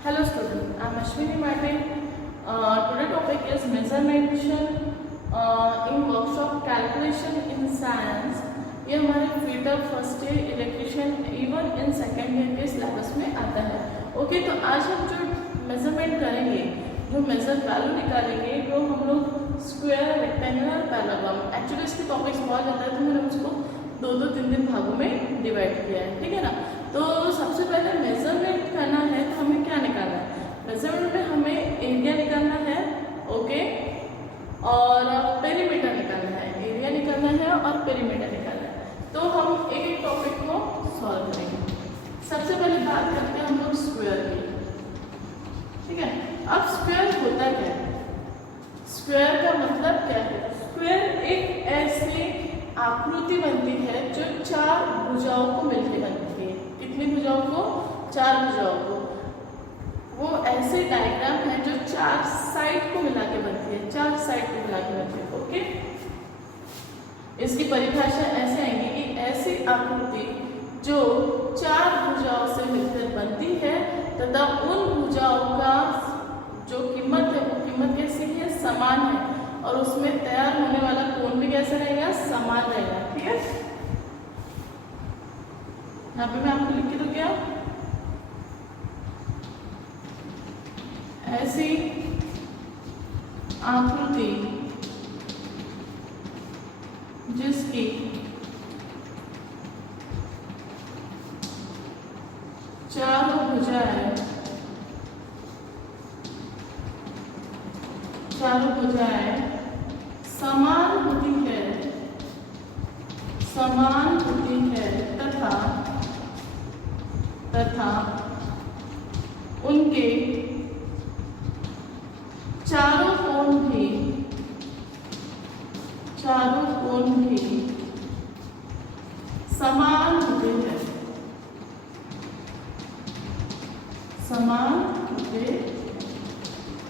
Hello student, I am Ashwini Martin. Today topic is measurement in workshop calculation in science. ये हमारे fitter first year electrician even in second year के syllabus में आता है. Okay, तो आज हम जो मेजरमेंट करेंगे, जो मेजर वैल्यू निकालेंगे, वो हम लोग स्क्वायर, रेक्टेंगुलर, पैराग्राम. एक्चुअली इसके टॉपिक्स बहुत ज़्यादा है तो मैंने उसको 2-3 भागों में डिवाइड किया है. ठीक है ना. तो सबसे पहले मेजरमेंट करना है तो हमें क्या निकालना है. मेजरमेंट में हमें एरिया निकालना है. ओके, और पेरीमीटर निकालना है. एरिया निकालना है और पेरीमीटर निकालना है. तो हम एक एक टॉपिक को सॉल्व करेंगे. सबसे पहले बात करते हैं हम लोग स्क्वायर की. ठीक है. अब स्क्वायर होता क्या है, स्क्वायर का मतलब क्या है. स्क्वायर एक ऐसी आकृति बनती है जो 4 भुजाओं को मिलकर बनती है. कितनी भुजाओं को? 4 भुजाओं को. वो ऐसे डायग्राम है जो 4 साइड को मिला के बनती है. 4 साइड को मिला के बनती है. ओके, इसकी परिभाषा ऐसे आएगी कि ऐसी आकृति जो 4 भुजाओं से मिलकर बनती है तथा उन भुजाओं का जो कीमत है वो कीमत कैसी है, समान है, और उसमें तैयार होने वाला कोण भी कैसा रहेगा, समान रहेगा. ठीक है. यहाँ पे मैं आपको लिख के दूं क्या, ऐसी आकृति जिसकी चारों भुजाएं समान होती है तथा उनके चारों कोण भी समान होते हैं.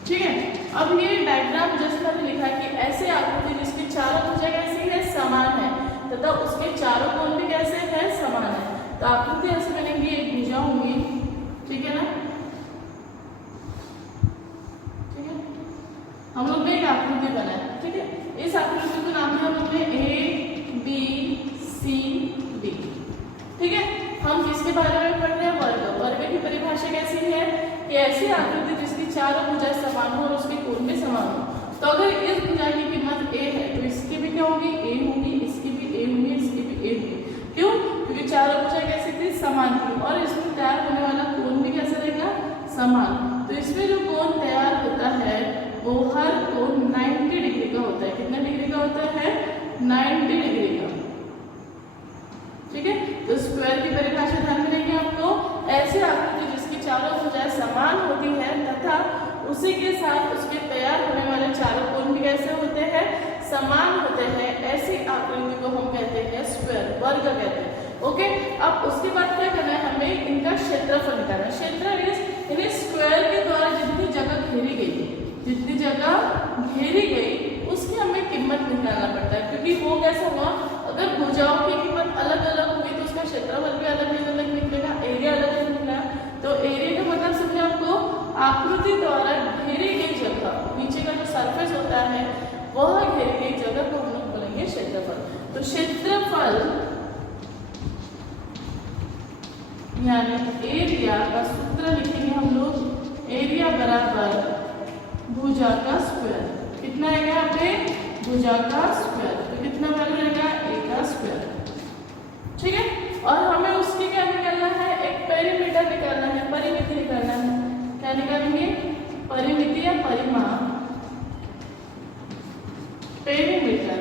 ठीक है. अब ये डायग्राम जैसे मैंने लिखा है कि ऐसे आकृति जिसकी चारों भुजाएं कैसी है, समान है, तथा उसके चारों कोण भी कैसे है, समान है. तो आकृति ऐसे बनेगी, एक भुजा होंगी. ठीक है ना. ठीक है. हम लोग ने एक आकृति बनाया. ठीक है. इस आकृति को नाम दिया हमने ABCD. ठीक है. हम किसके बारे में पढ़ रहे हैं, वर्ग. वर्ग की परिभाषा कैसी है कि ऐसी आकृति जिसकी चारों भुजाएं समान हो और उसके कोण भी समान हो. तो अगर इस भुजा की कीमत A है तो इसकी भी क्या होगी, A होगी, इसकी भी A होगी, इसकी भी A होगी. क्यों? क्योंकि चारों भुजाएं कैसी थी, समान थी, और इसमें तैयार होने वाला कोण भी कैसा रहेगा, समान. तो इसमें जो कोण तैयार होता है वो हर कोण 90 डिग्री का होता है. कितना डिग्री का होता है, 90 डिग्री का. ठीक है. तो स्क्वायर की परिभाषा ध्यान में रखिए आपको. ऐसी आकृति जिसकी चारों भुजाएं समान होती है तथा उसी के साथ उसके तैयार होने वाले चारों कोण भी कैसे होते हैं, समान होते हैं. ऐसी आकृति को हम कहते हैं स्क्वायर, वर्ग कहते हैं. ओके. अब उसके बाद क्या करना है, हमें इनका क्षेत्रफल निकालना है. क्षेत्रफल इन्हें स्क्वायर के द्वारा जितनी जगह घेरी गई उसकी हमें कीमत निकालना पड़ता है. क्योंकि वो कैसा हुआ, अगर भुजाओं की कीमत अलग अलग होगी तो उसका क्षेत्रफल भी अलग अलग निकलेगा, एरिया अलग अलग निकलेगा. तो एरिया का मतलब समझे आपको, आकृति द्वारा घेरी गई जगह, नीचे का जो सरफेस होता है वह घेरी गई जगह को हम लोग बोलेंगे क्षेत्रफल. तो क्षेत्रफल यानी एरिया का सूत्र लिखेंगे हम लोग, एरिया बराबर भुजा का स्क्वायर. कितना रहेगा यहाँ पे, भुजा का स्क्वायर. तो कितना वैल्यू रहेगा, A का स्क्वायर. ठीक है. और हमें उसकी क्या निकालना है, एक पेरीमीटर निकालना है, परिमिति निकालना है. क्या निकालेंगे, परिमिति या परिमाप. पेरीमीटर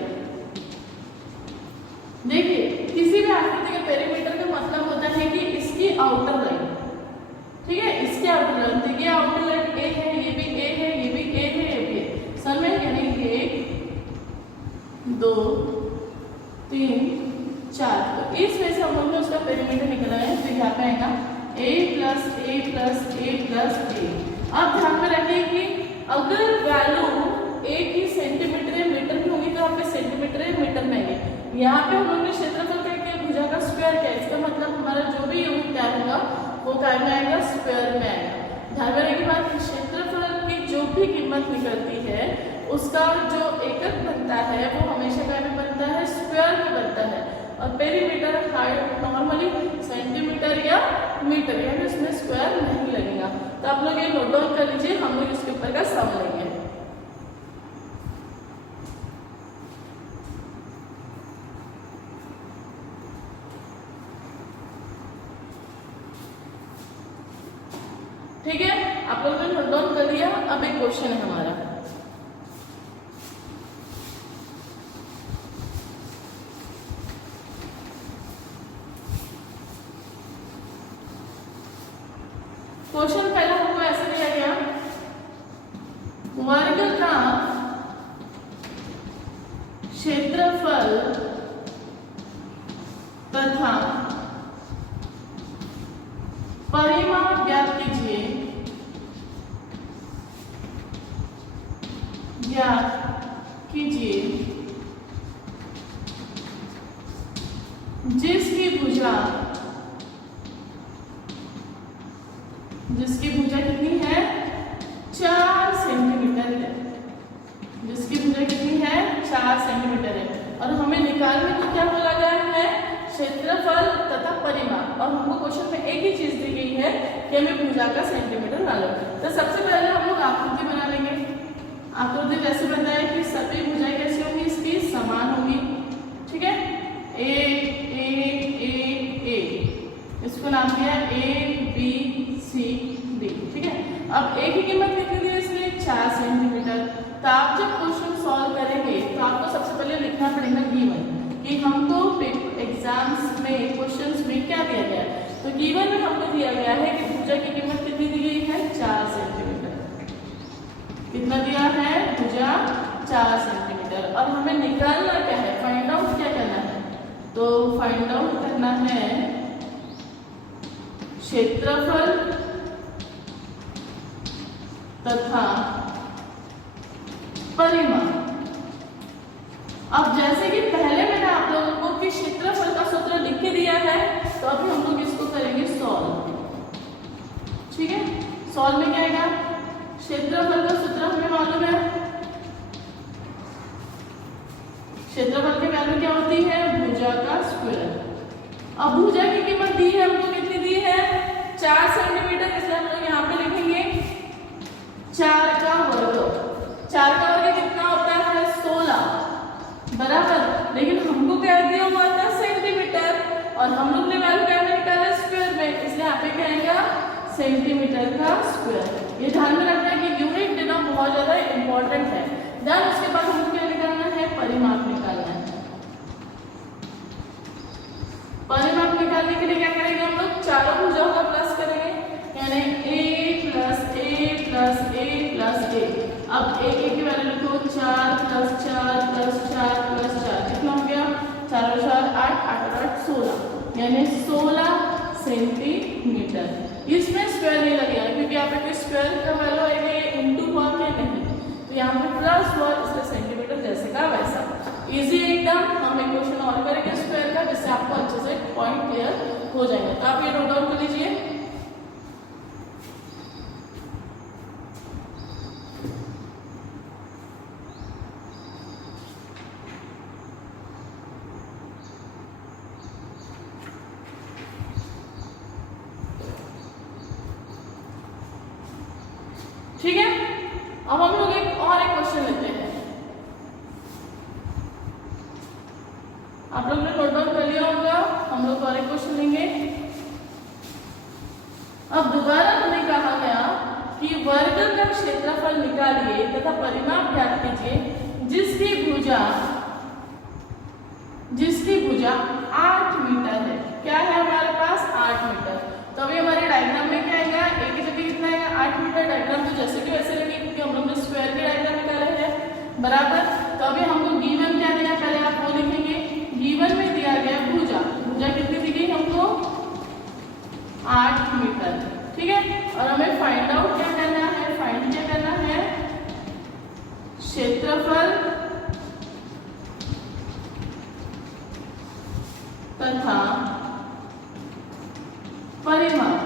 देखिए, किसी भी आकृति के पेरीमीटर का मतलब होता है कि इसकी आउटर लाइन. ठीक है. इसके आउटर लाइन, देखिए आउटर लाइन A है, ये भी A है, ये भी A है, ये भी A. सर में यानी 1 2 3 4. तो इस वजह से हम लोग ने उसका पेरीमीटर निकाला है. तो यहाँ पे आएगा A plus A plus A plus A. अब ध्यान में रखिए कि अगर वैल्यू A की सेंटीमीटर या मीटर में होगी तो यहाँ पे सेंटीमीटर या मीटर में आएगी. यहाँ पे हम लोग ने क्षेत्रफल क्या किया, भुजा का स्क्वायर किया. इसका मतलब हमारा जो भी यूनिट क्या होगा वो काय में आएगा, स्क्वायर में आएगा. ध्यान में भी कीमत निकलती है उसका जो एकक बनता है वो हमेशा क्या में बनता है, स्क्वायर में बनता है। और पेरीमीटर हाइट नॉर्मली सेंटीमीटर या मीटर, यानी उसमें स्क्वायर नहीं लगेगा। तो आप लोग ये नोट डाउन कर लीजिए, हम लोग इसके ऊपर का सम लेंगे। ठीक है, आप लोगों ने नोट डाउन कर लिया। अब एक क्वेश्चन है हमारा, क्वेश्चन पहला हमको ऐसे दिया गया, वर्ग का क्षेत्रफल तथा परिमाप ज्ञात कीजिए, जिसकी भुजा कितनी है, 4 सेंटीमीटर है। जिसकी भुजा कितनी है, 4 सेंटीमीटर है। और हमें निकालने को क्या बोला गया है, क्षेत्रफल तथा परिमाप। और हमको क्वेश्चन में एक ही चीज दी गई है कि हमें भुजा का सेंटीमीटर मालूम है। तो सबसे पहले हम लोग आकृति बना लेंगे। आकृति जैसे बताया कि सभी भुजाएं कैसी होंगी, इसकी समान होंगी। ठीक है, ए ए ए ए, इसको नाम दिया ए बी सी डी। ठीक है, अब ए की कीमत कितनी दी है इसलिए 4 सेंटीमीटर। तो आप जब क्वेश्चन सॉल्व करेंगे तो आपको सबसे पहले लिखना पड़ेगा गिवन, कि हमको एग्जाम्स में क्वेश्चंस में क्या दिया गया है। तो गिवन में हमको दिया गया है कि भुजा की कीमत कितनी दी गई है, 4 सेंटीमीटर। कितना दिया है, भुजा 4 सेंटीमीटर। और हमें निकालना क्या है, फाइंड आउट क्या करना है, तो फाइंड आउट करना है क्षेत्रफल तथा परिमाप। अब जैसे कि पहले मैंने आप लोगों को कि क्षेत्रफल का सूत्र लिख के दिया है, तो अभी हम लोग इसको करेंगे सॉल्व। ठीक है, सॉल्व में क्या आएगा, क्षेत्रफल का सूत्र हमें मालूम है, क्षेत्रफल की वैल्यू क्या होती है, भुजा का स्क्वायर। अब भुजा की कीमत दी है हमको, कितनी दी है, 4 सेंटीमीटर। इसलिए हम लोग यहाँ पे लिखेंगे 4 का वर्ग। 4 का वर्ग कितना होता है, 16 बराबर। लेकिन हमको क्या दिया हुआ था, सेंटीमीटर, और हम लोग ने वैल्यू क्या निकाला, स्क्वायर में। इसलिए यहाँ पे क्या आएगा, सेंटीमीटर का स्क्वायर। ये ध्यान में रखना है कि यूनिट देना बहुत ज्यादा इंपॉर्टेंट है। देन उसके बाद हमको क्या निकालना है, परिमाप निकालना है। परिमाप निकालने के लिए क्या करेंगे हम लोग, चारों भुजाओं का प्लस करेंगे, यानी a plus A plus A plus A. अब ए की वैल्यू लिखो, 4 प्लस 4 प्लस 4 प्लस 4, कितना हो गया, 4 और 4 8, 8 और 8 16, यानी 16 सेंटीमीटर। इसमें स्क्वायर नहीं लगेगा क्योंकि यहाँ पे कोई स्क्वायर का वैल्यू आएगा, ये इंटू हुआ क्या नहीं, तो यहाँ पे प्लस हुआ, इसलिए सेंटीमीटर जैसे का वैसा। इजी एकदम। हम एक क्वेश्चन और करेंगे स्क्वायर का, जिससे आपको अच्छे से पॉइंट क्लियर हो जाएंगे। तो आप ये नोट डाउन कर लीजिए। ठीक है, अब हम लोग एक क्वेश्चन लेते हैं। आप लोग ने नोट डाउन कर लिया होगा, हम लोग और एक क्वेश्चन लेंगे। अब दोबारा हमें कहा गया कि वर्ग का क्षेत्रफल निकालिए तथा परिमाप ज्ञात कीजिए, जिसकी भुजा 8 मीटर है। क्या है हमारे पास, 8 मीटर। तो अभी हमारे डायग्राम में क्या आएगा, एक की जगह कितना आएगा, 8 मीटर। डायग्राम तो जैसे कि वैसे लगे क्योंकि हम लोग ने स्क्वायर के डायग्राम निकाले हैं बराबर। तो अभी हमको गिवन क्या दिया, पहले आप वो लिखेंगे। गिवन में दिया गया भुजा कितनी दी गई हमको, 8 मीटर। ठीक है, और हमें फाइंड आउट क्या करना है, फाइंड क्या करना है, क्षेत्रफल तथा परिमाप।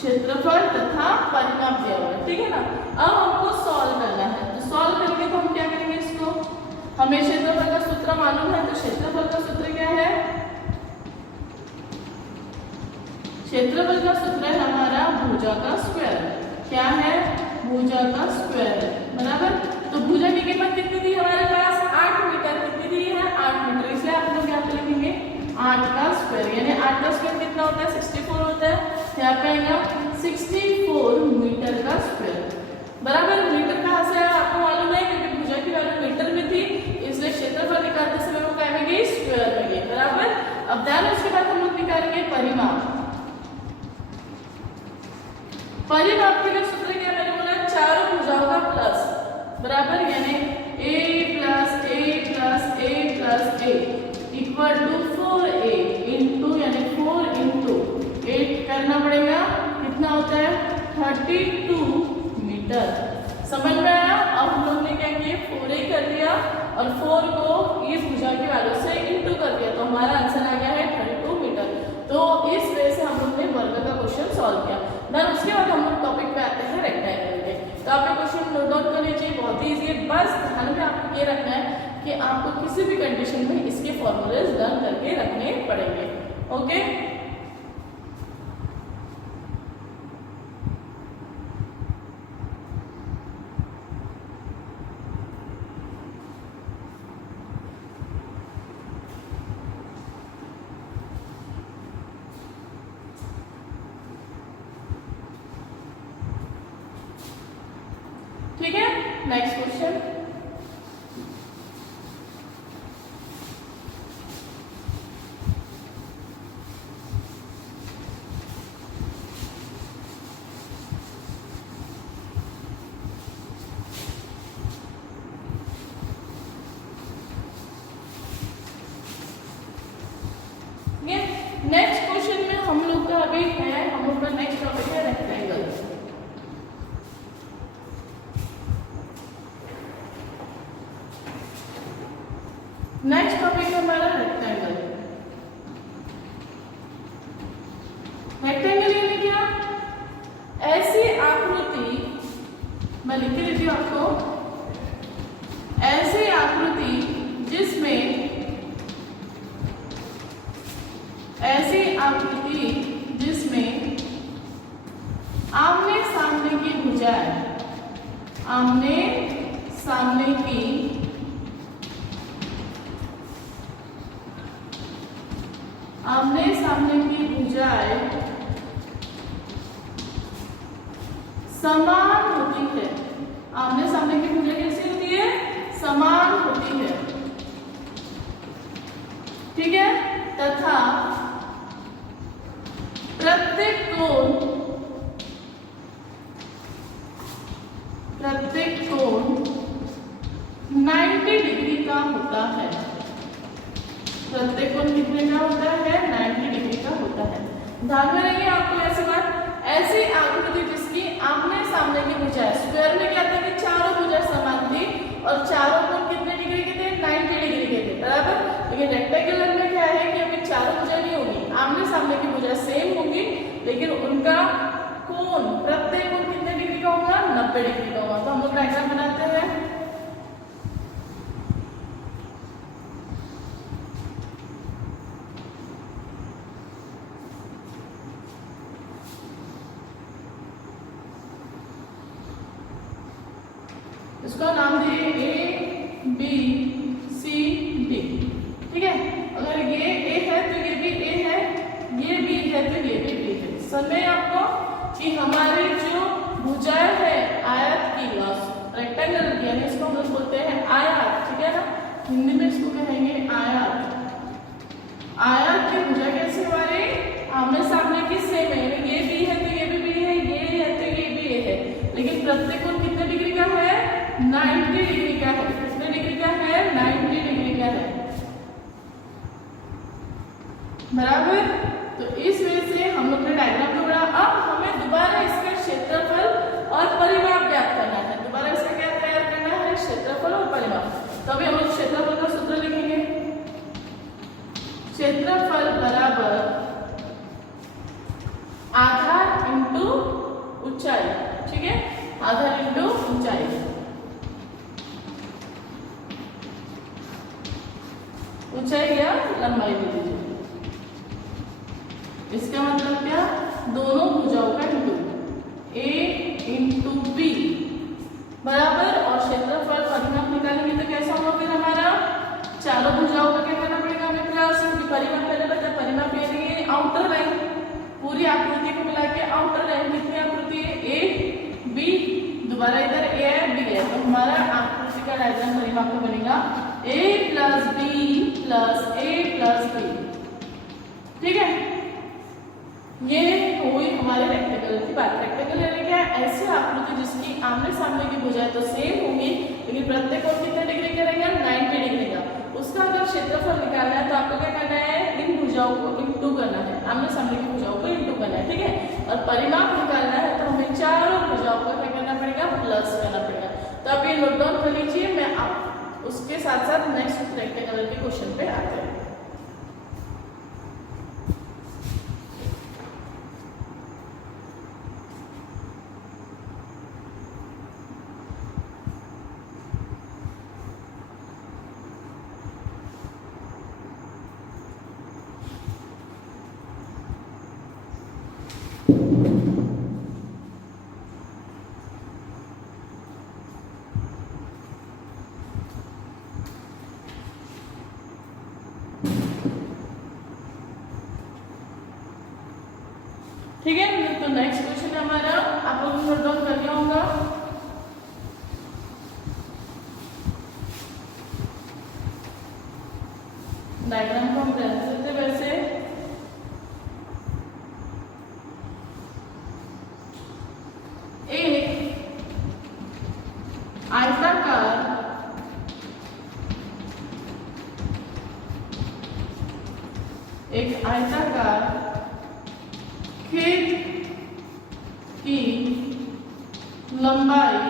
क्षेत्रफल तथा परिमाप दिया हुआ है, ठीक है ना। अब हमको सॉल्व करना है, तो सॉल्व करके तो हम क्या करेंगे इसको, हमें क्षेत्रफल का सूत्र मालूम है, तो क्षेत्रफल का सूत्र क्या है, क्षेत्रफल का सूत्र है हमारा भुजा का स्क्वायर। क्या है, भुजा का स्क्वायर, बराबर। तो भुजा की कीमत कितनी दी हमारे पास, 8 मीटर, कितनी दी है, 8 मीटर, इसलिए आप लोग यहाँ पे लिखेंगे 8 का स्क्वायर, यानी 8 का स्क्वायर कितना होता है, 64 होता है, यहाँ पे आएगा 64 मीटर का स्क्वायर, बराबर। मीटर कहाँ से आया आपको मालूम है, क्योंकि भुजा की वैल्यू मीटर में थी, इसलिए क्षेत्रफल निकालते समय वो क्या आएगी, स्क्वायर में गई, बराबर। अब ध्यान, उसके बाद हम लोग निकालेंगे परिमाप। परिमाप के लिए सूत्र क्या मैंने बोला, चारों भुजाओं का प्लस, बराबर, यानी a plus a plus a plus a equal to 4a into, यानी 4 इंटू 8 करना पड़ेगा, कितना होता है 32 मीटर। समझ में आया। अब हम लोग ने क्या किया, 4a कर दिया और 4 को ये भुजा की वैल्यू से इंटू कर दिया, तो हमारा आंसर आ गया है 32 मीटर। तो इस वजह से हम लोग ने वर्ग का क्वेश्चन सॉल्व किया। देन उसके बाद हम लोग टॉपिक पे आते हैं रेक्टेंगल के। तो आप ये क्वेश्चन नोट डाउन कर लीजिए, बहुत ही इजी है। बस ध्यान में आपको ये रखना है कि आपको किसी भी कंडीशन में इसके फॉर्मूलेज लर्न करके रखने पड़ेंगे, ओके। ठीक है, नेक्स्ट क्वेश्चन। नेक्स्ट क्वेश्चन में हम लोग का अभी है, हम लोग का नेक्स्ट टॉपिक है रेक्टेंगल। नेक्स्ट टॉपिक है हमारा रेक्टेंगल। रेक्टेंगल यानी क्या, ऐसी आकृति, मैं लिख के देती हूँ आपको, ऐसी आकृति जिसमें, ऐसी आकृति जिसमें आमने सामने की भुजाएं, आमने सामने की भुजाएं समान होती है। आमने सामने की भुजाएं कैसी होती है, समान होती है, ठीक है। तथा प्रत्येक कोण 90 डिग्री का होता है। प्रत्येक कोण कितने का होता है, 90 डिग्री का होता है। ध्यान में रखिए आपको ऐसी बात, ऐसी आकृति जिसकी आमने सामने की भुजाएं, स्क्वायर में क्या था कि चारों भुजाएं समान थी और चारों कोण कितने डिग्री के थे, 90 डिग्री के थे, बराबर। लेकिन रेक्टेंगुलर में क्या है कि अभी चारों भुजाएं नहीं होंगी, आमने सामने की भुजाएं सेम होंगी, लेकिन उनका कोण, प्रत्येक कोण कितने डिग्री का होगा, 90 डिग्री का होगा। तो हम लोग डायग्राम बनाते हैं। इसका नाम दिए ए बी सी डी, ठीक है। अगर ये ए है तो ये भी ए है, ये बी है तो ये भी बी है। समय आपको कि हमारी जो भुजाएं है आयत की, रेक्टेंगल की, यानी इसको हम लोग बोलते हैं आयत, ठीक है ना, हिंदी में इसको कहेंगे आयत। आयत की भुजा कैसे हमारे आमने सामने की सेम है, ये बी है तो ये भी बी है, ये है तो ये भी ए है, लेकिन प्रत्येक कोण कितने डिग्री का है, 90 डिग्री का है। कितने डिग्री का है, 90 डिग्री का है, बराबर। तो इस वजह से हम लोग ने डायग्राम को बढ़ा। अब हमें दोबारा इसका क्षेत्रफल और परिमाप ज्ञात करना है। दोबारा इसका क्या तैयार करना है, क्षेत्रफल और परिमाप। तो अभी हम लोग क्षेत्रफल का सूत्र लिखेंगे, क्षेत्रफल बराबर आधार इंटू ऊंचाई या लंबाई दे दीजिए। इसका मतलब क्या, दोनों भुजाओं का इंटू, ए इंटू बी बराबर, और क्षेत्रफल परिमाप निकालेंगे तो कैसा होगा फिर हमारा, चारों भुजाओं का क्या करना पड़ेगा हमें प्लस, क्योंकि परिमाप पहले बता, परिमाप यानी आउटर लाइन, पूरी आकृति को मिला के आउटर लाइन कितनी आकृति है, ए बी, दोबारा इधर ए है बी है, तो हमारा आकृति का डायग्राम परिमाप का बनेगा ए plus B plus A plus B. ठीक है, ये हुई हमारे रेक्टेंगल की बात। रेक्टेंगल यानी क्या, ऐसी आकृति जिसकी आमने सामने की भुजाएं तो सेम होंगी, लेकिन प्रत्येक कोण कितने डिग्री का रहेगा, 90 डिग्री का। उसका अगर क्षेत्रफल निकालना है तो आपको क्या करना है, इन भुजाओं को इंटू करना है, आमने सामने की भुजाओं को इंटू करना है। ठीक है, और परिमाप निकालना है तो हमें चारों भुजाओं का क्या करना पड़ेगा, प्लस करना पड़ेगा। तो अब ये नोट डाउन कर लीजिए, मैं आप उसके साथ साथ नेक्स्ट रेक्टेंगल के क्वेश्चन पे आते हैं। ठीक है, तो नेक्स्ट क्वेश्चन है हमारा, आप लोगों ने नोट डाउन कर लिया होगा। डायग्राम को हम बना सकते वैसे, एक आयताकार खेत की लंबाई,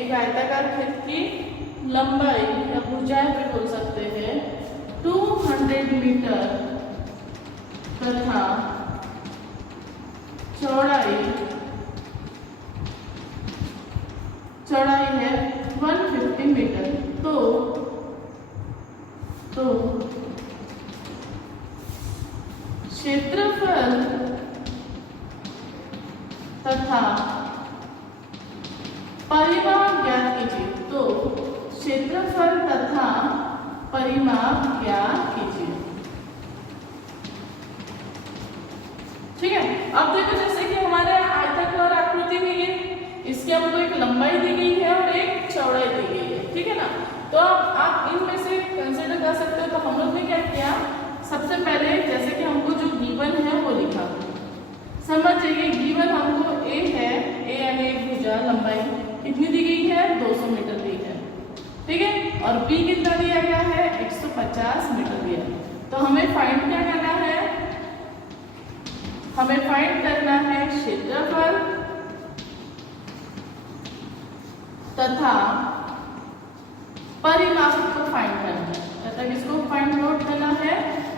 एक आयताकार खेत की लंबाई या भुजाएं भी बोल सकते हैं 200 मीटर तथा चौड़ाई है 150 मीटर। तो क्षेत्रफल तथा परिमाप ज्ञात कीजिए। तो क्षेत्रफल तथा परिमाप ज्ञात कीजिए। ठीक है, अब देखो जैसे कि हमारे आयताकार आकृति में ये इसकी हमको एक लंबाई दी गई है और एक चौड़ाई दी गई है। ठीक है ना, तो अब आप इनमें से कंसीडर कर सकते हो। तो हम लोग ने क्या किया, सबसे पहले जैसे कि हमको जो गिवन है वो लिखा। समझ जाइए, गिवन हमको ए है, ए यानी एक भुजा लंबाई कितनी दी गई है, 200 मीटर दी है। ठीक है, और बी कितना दिया गया है, 150 मीटर दिया है। तो हमें फाइंड क्या करना है, हमें फाइंड करना है क्षेत्रफल तथा परिमाप को फाइंड करना है। तथा किसको फाइंड नोट करना है,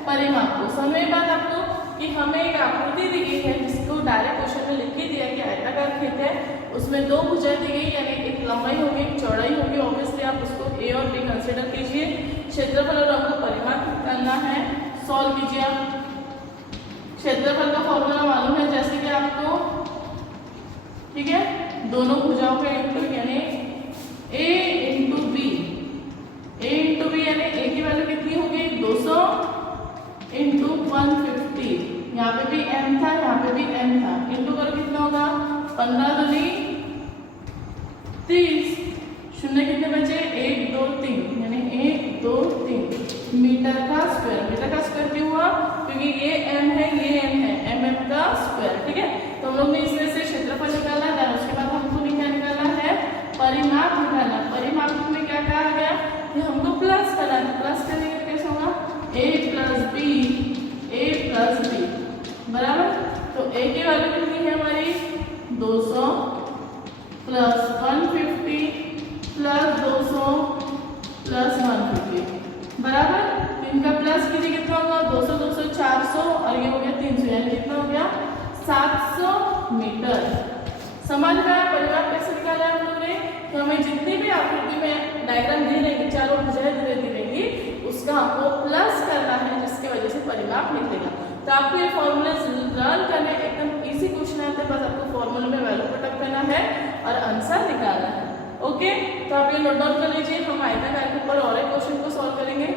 परिमाप को। समय बाद आपको कि हमें एक आकृति दी गई है जिसको डायरेक्ट क्वेश्चन में लिख के दिया कि आयताकार खेत है, उसमें दो भुजाएं दी गई, यानी एक लंबाई होगी एक चौड़ाई होगी। ऑब्वियसली आप उसको ए और बी कंसीडर कीजिए। क्षेत्रफल और आपको परिमाप करना है, सॉल्व कीजिए आप। क्षेत्रफल का फॉर्मूला मालूम है जैसे कि आपको, ठीक है, दोनों भुजाओं का इंटू यानी ए इंटू बी, ए इंटू बी यानी ए की वैल्यू कितनी होगी 200 इंटू 150। यहाँ पे भी m था, यहाँ पे भी m था, इंटू करो कितना होगा 15 दूनी 30, शून्य कितने बचे 1 2 3 यानी 1 2 3 मीटर का स्क्वायर। मीटर का स्क्वायर क्यों हुआ, क्योंकि ये m है ये m है, mm का स्क्वायर। ठीक है, तो हम लोग ने इसमें से क्षेत्रफल निकाला है, उसके बाद हमको क्या निकालना है, परिमाप निकालना। परिमाप में क्या कहा गया कि हमको प्लस करना है। प्लस करने के कैसे होगा, a प्लस बी बराबर। तो a की वैल्यू कितनी है हमारी 200 प्लस 150 प्लस 200 प्लस 150 बराबर। इनका प्लस कीजिए कितना होगा 200 200 400 और ये हो गया 300, यानी कितना हो गया 700 मीटर। समझ में आया परिमाप कैसे निकाला है हम लोग ने, तो हमें जितनी भी आकृति में डायग्राम दी रहेगी, चारों भुजाएं दी रहेगी, उसका हमको प्लस करना है, जिसकी वजह से परिमाप निकलेगा। तो आपको ये फॉर्मूले लर्न करने एकदम इजी क्वेश्चन आते हैं, बस आपको फॉर्मूले में वैल्यू पुटअप करना है और आंसर निकालना है। ओके, तो आप ये नोट डाउन कर लीजिए। हम आयताकार के ऊपर और एक क्वेश्चन को सॉल्व करेंगे।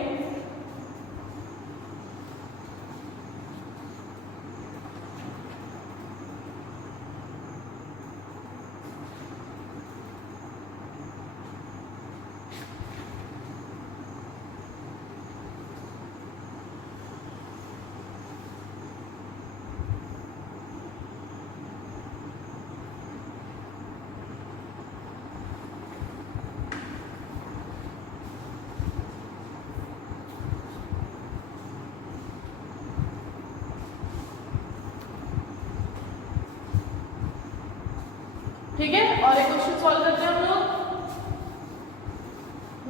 ठीक है, और एक क्वेश्चन सॉल्व करते हैं हम लोग।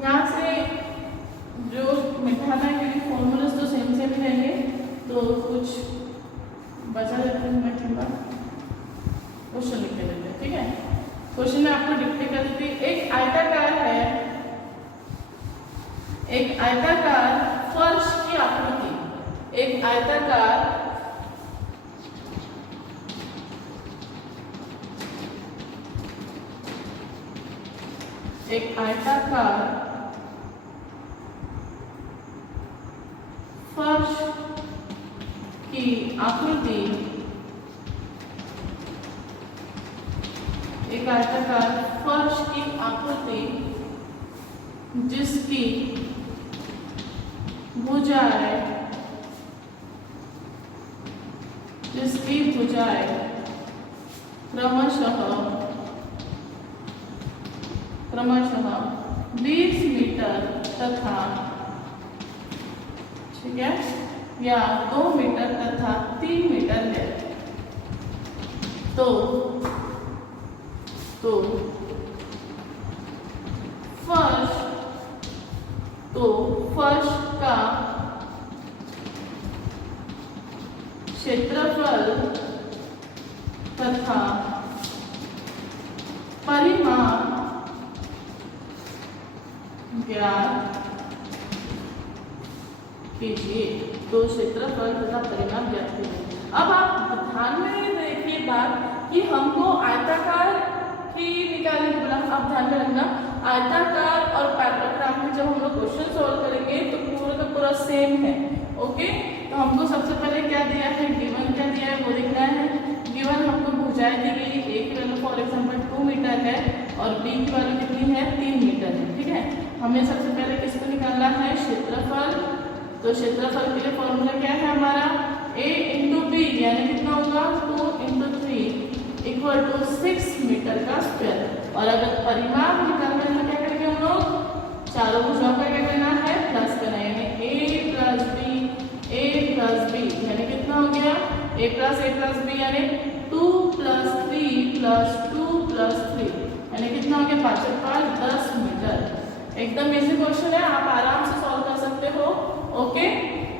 यहाँ से जो मिटाना है, क्योंकि फॉर्मूलाज तो सेम सेम ही रहेंगे, तो कुछ बचा देते हैं। मैं क्वेश्चन लिख के देते हैं। ठीक है, क्वेश्चन में आपको डिक्टेट कर देती है। एक आयताकार है, एक आयताकार फर्श की आकृति, एक आयताकार फर्श की आकृति, एक आयताकार फर्श की आकृति जिसकी भुजाएं क्रमशः 20 मीटर तथा, ठीक है, या 2 मीटर तथा 3 मीटर है, तो फर्श का क्षेत्रफल तथा परिमाप ज्ञात कीजिए। तो क्षेत्रफल तथा परिमाप ज्ञात कीजिए। अब आप ध्यान में देखिए बात कि हमको आयताकार की निकालने को बोला। आप ध्यान में रखना, आयताकार और पैराग्राफ में जब हम लोग क्वेश्चन सॉल्व करेंगे तो पूरा का पूरा सेम है। ओके, तो हमको सबसे पहले क्या दिया है, गिवन क्या दिया है वो देखना है। गिवन हमको भुजाएं दी गई, ए की वैल्यू फॉर एग्जांपल 2 मीटर है और बी की वैल्यू कितनी है, 3 मीटर है। ठीक है, हमें सबसे पहले किसको निकालना है, क्षेत्रफल। तो क्षेत्रफल के लिए फॉर्मूला क्या है हमारा, a इंटू बी, यानी कितना होगा 2 इंटू 3 इक्वल टू 6 मीटर का स्क्वायर। और अगर परिमाप निकालना है तो क्या करेंगे हम लोग, चारों भुजाओं का क्या करना है, प्लस करना है, यानी a प्लस बी यानी कितना हो गया, a प्लस बी यानी 2 प्लस 3 प्लस 2 प्लस 3 यानी कितना हो गया, 5 और 5 10 मीटर। एकदम इजी क्वेश्चन है, आप आराम से सॉल्व कर सकते हो। ओके,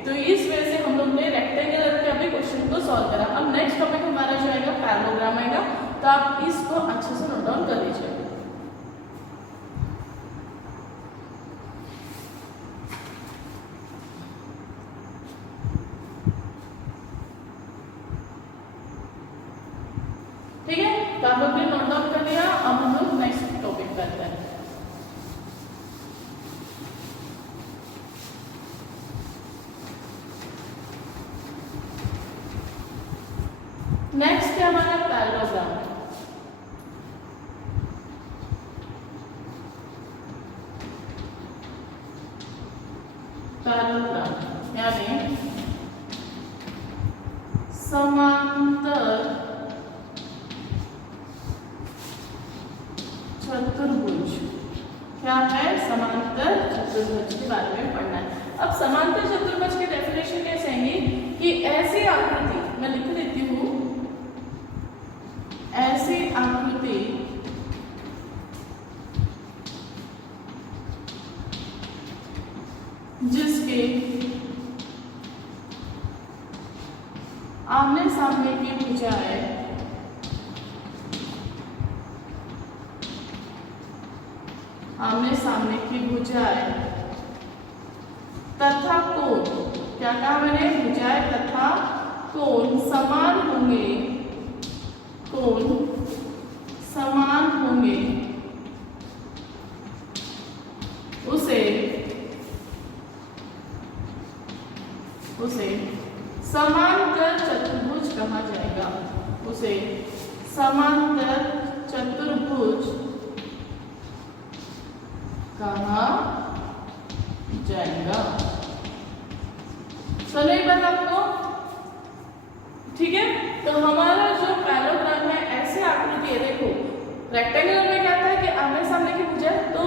तो इस वजह से हम लोग ने रेक्टेंगुलर के अभी क्वेश्चन को सॉल्व करा। अब नेक्स्ट टॉपिक हमारा जो आएगा पैरेललोग्राम आएगा, तो आप इसको अच्छे से नोट डाउन कर लीजिए। ठीक है, तो आप लोग ने नोट डाउन कर लिया। अब हम लोग नेक्स्ट टॉपिक करते हैं। नेक्स्ट है हमारा पैरेललोग्राम। पैरेललोग्राम यानी समांतर चतुर्भुज। क्या है, समांतर चतुर्भुज के बारे में पढ़ना है। अब समांतर चतुर्भुज की डेफिनेशन कैसे आएंगी कि ऐसी आकृति, मैं लिख देती हूँ, ऐसी आकृति जिसके आमने सामने की भुजाएं आमने सामने की भुजाएं तथा कोण, क्या कहा मैंने, भुजाएं तथा कोण समान होंगे, कोण समान होंगे, उसे समांतर चतुर्भुज कहा जाएगा, उसे समांतर चतुर्भुज कहा जाएगा। चलो एक बात आपको, ठीक है। तो हमारा जो पैराग्राम है ऐसे आकृति है, देखो रेक्टेंगल में क्या था कि आमने सामने की भुजा तो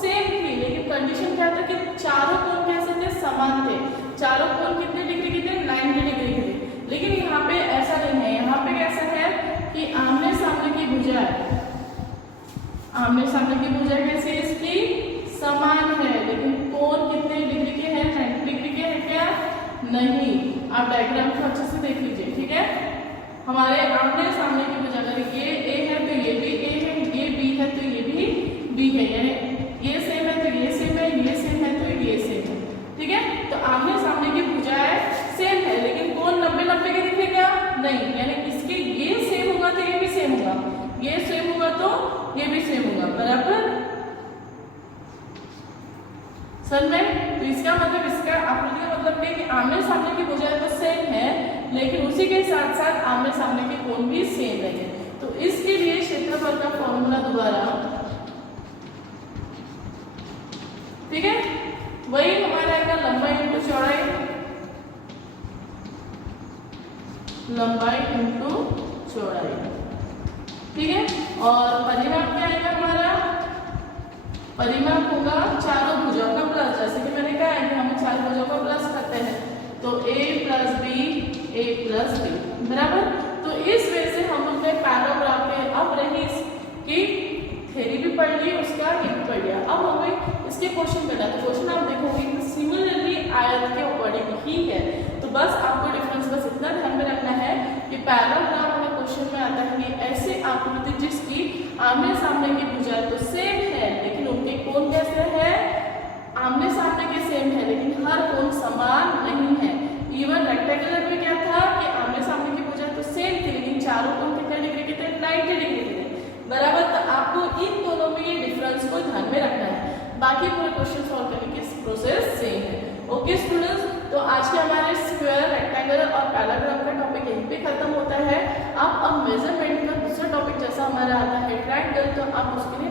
सेम थी, लेकिन कंडीशन क्या था कि चारों कोण कैसे थे, समान थे। चारों कोण कितने डिग्री के थे, 90 डिग्री के थे। लेकिन यहाँ पे ऐसा नहीं है, यहाँ पे कैसा है कि आमने सामने की भुजा, आमने सामने की भुजा कैसी है, इसकी समान है, लेकिन कोण कितने डिग्री के हैं, 90 डिग्री के हैं क्या, नहीं। आप डायग्राम को अच्छे से देख लीजिए, ठीक है। हमारे आमने सामने की भुजा अगर ये ए है तो ये भी ए है, ये बी है तो ये भी बी है, यानी ये सेम है तो ये सेम है, ये सेम है तो ये सेम है, ठीक है। तो आमने सामने की भुजाएं सेम है, लेकिन कोण 90-90 के दिखे क्या, नहीं, यानी इसके ये सेम होगा तो ये भी सेम होगा, ये सेम होगा तो ये भी सेम होगा, बराबर सर में। तो इसका मतलब, इसका आकृति का मतलब है कि आमने सामने की भुजाएं तो सेम है, लेकिन उसी के साथ साथ आमने सामने के कोण भी सेम है। तो इसके लिए क्षेत्रफल का फॉर्मूला दोबारा, ठीक है, वही हमारा आएगा लंबाई इंटू चौड़ाई, लंबाई इंटू चौड़ाई, ठीक है। और परिमाप क्या आएगा हमारा, परिमाप होगा चारों भुजाओं का प्लस, जैसे कि मैंने कहा है कि हम चार भुजाओं का प्लस करते हैं, तो a plus b, a plus b, बराबर। तो इस वजह से हम अपने पैराग्राफ में अब रही इसकी थ्योरी भी पढ़ ली, उसका ये भी पढ़ लिया। अब हमें इसके क्वेश्चन करना है, तो क्वेश्चन आप देखोगे कि सिमिलरली आयत के अकॉर्डिंग ही है। तो बस आपको डिफरेंस बस इतना ध्यान में रखना है कि पैराग्राफ में क्वेश्चन में आता है कि ऐसे आकृति जिसकी आमने सामने की भुजाएं तो सेम है, लेकिन उनके कोण कैसे है, आमने सामने के सेम है, लेकिन हर कोण समान नहीं है। इवन रेक्टेंगुलर में क्या था कि आमने सामने की भुजाएं तो सेम थी, लेकिन चारों कोण कितने डिग्री के थे, 90 डिग्री के थे, बराबर। तो आपको इन दोनों में ये डिफरेंस को ध्यान में रखना है, बाकी पूरे क्वेश्चन सॉल्व करने की प्रोसेस सेम है। ओके स्टूडेंट्स, तो आज के हमारे स्क्वायर, रेक्टेंगुलर और पैराग्राम का टॉपिक यहीं पे खत्म होता है। अब मेजरमेंट का दूसरा टॉपिक जैसा हमारा आता है ट्रायंगल, तो आप उसके लिए